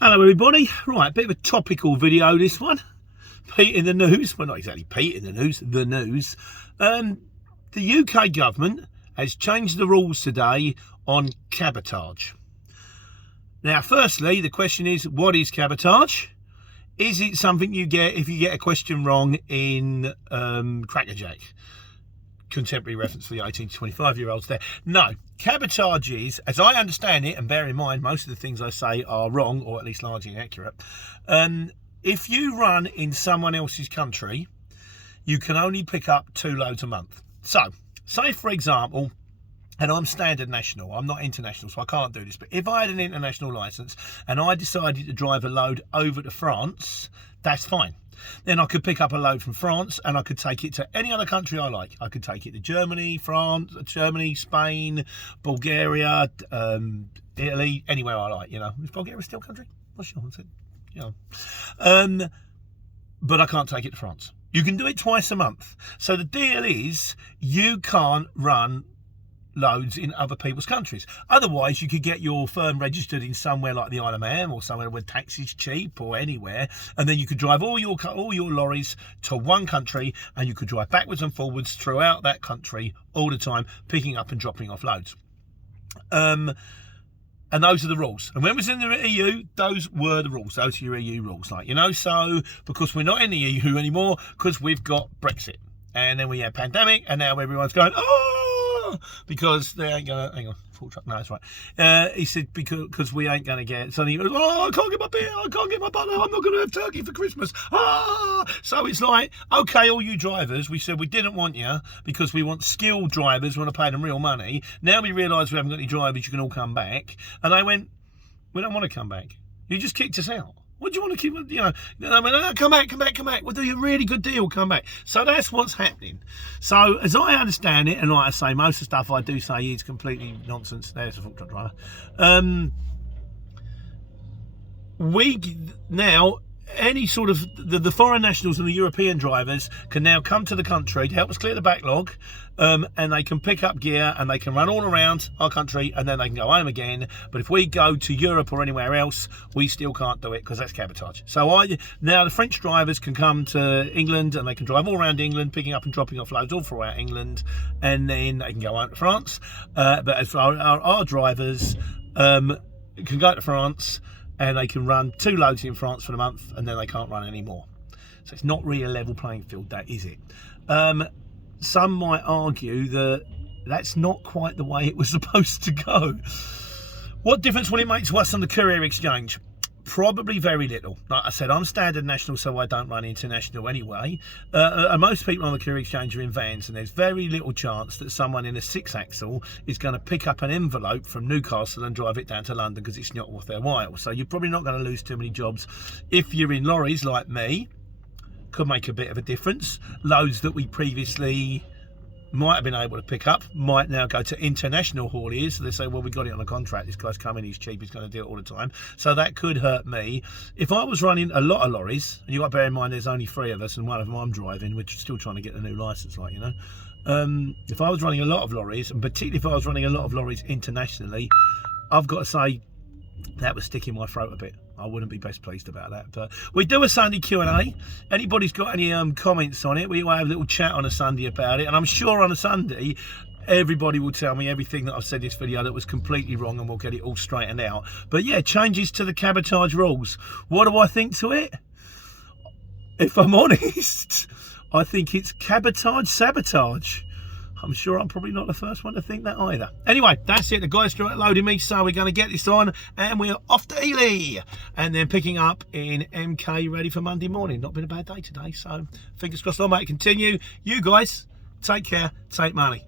Hello everybody. Right, bit of a topical video this one. Pete in the news. Well, not exactly Pete in the news, the news. The UK government has changed the rules today on cabotage. Now, firstly, the question is, what is cabotage? Is it something you get if you get a question wrong in Crackerjack? Contemporary reference for the 18 to 25-year-olds there. No, cabotage is, as I understand it, and bear in mind most of the things I say are wrong, or at least largely inaccurate. If you run in someone else's country, you can only pick up 2 loads a month. So, say for example, and I'm standard national, I'm not international, so I can't do this, but if I had an international licence and I decided to drive a load over to France, that's fine. Then I could pick up a load from France and I could take it to any other country I like. I could take it to Germany, Spain, Bulgaria, Italy, anywhere I like, you know. Is Bulgaria still a country? Not sure. You know. But I can't take it to France. You can do it twice a month. So the deal is you can't run loads in other people's countries. Otherwise, you could get your firm registered in somewhere like the Isle of Man or somewhere where tax is cheap or anywhere, and then you could drive all your lorries to one country, and you could drive backwards and forwards throughout that country all the time, picking up and dropping off loads. And those are the rules. And when we was in the EU, those were the rules. Those are your EU rules, like, you know. So because we're not in the EU anymore, because we've got Brexit, and then we had pandemic, and now everyone's going, because they ain't gonna, hang on, full truck, no, that's right. He said because we ain't gonna get, so he goes, I can't get my beer, I can't get my butter, I'm not gonna have turkey for Christmas. So it's like, okay, all you drivers, we said we didn't want you because we want skilled drivers, we want to pay them real money. Now we realise we haven't got any drivers, you can all come back. And they went, we don't want to come back. You just kicked us out. What do you want to keep, you know, I mean, come back. We'll do you a really good deal, come back. So that's what's happening. So as I understand it, and like I say, most of the stuff I do say is completely nonsense. There's a full truck driver. We now, any sort of, the foreign nationals and the European drivers can now come to the country to help us clear the backlog, and they can pick up gear and they can run all around our country and then they can go home again. But if we go to Europe or anywhere else, we still can't do it because that's cabotage. So now the French drivers can come to England and they can drive all around England, picking up and dropping off loads all throughout England, and then they can go home to France. But as for our drivers, can go to France and they can run 2 loads in France for the month, and then they can't run any more. So it's not really a level playing field, that is it. Some might argue that that's not quite the way it was supposed to go. What difference will it make to us on the courier exchange? Probably very little. Like I said, I'm standard national, so I don't run international anyway. Most people on the courier exchange are in vans, and there's very little chance that someone in a 6-axle is going to pick up an envelope from Newcastle and drive it down to London because it's not worth their while. So you're probably not going to lose too many jobs. If you're in lorries like me, could make a bit of a difference. Loads that we previously might have been able to pick up might now go to international hauliers. So they say, well, we got it on a contract, this guy's coming, he's cheap, he's going to do it all the time. So that could hurt me. If I was running a lot of lorries, and you've got to bear in mind there's only 3 of us and one of them I'm driving, which is still trying to get a new licence, like, you know. If I was running a lot of lorries, and particularly if I was running a lot of lorries internationally, I've got to say that was sticking my throat a bit. I wouldn't be best pleased about that. But we do a Sunday Q&A. Anybody's got any comments on it, we will have a little chat on a Sunday about it. And I'm sure on a Sunday, everybody will tell me everything that I've said in this video that was completely wrong, and we'll get it all straightened out. But yeah, changes to the cabotage rules. What do I think to it? If I'm honest, I think it's cabotage sabotage. I'm sure I'm probably not the first one to think that either. Anyway, that's it. The guy's loading me, so we're going to get this on, and we're off to Ely, and then picking up in MK, ready for Monday morning. Not been a bad day today, so fingers crossed I might continue. You guys, take care, take money.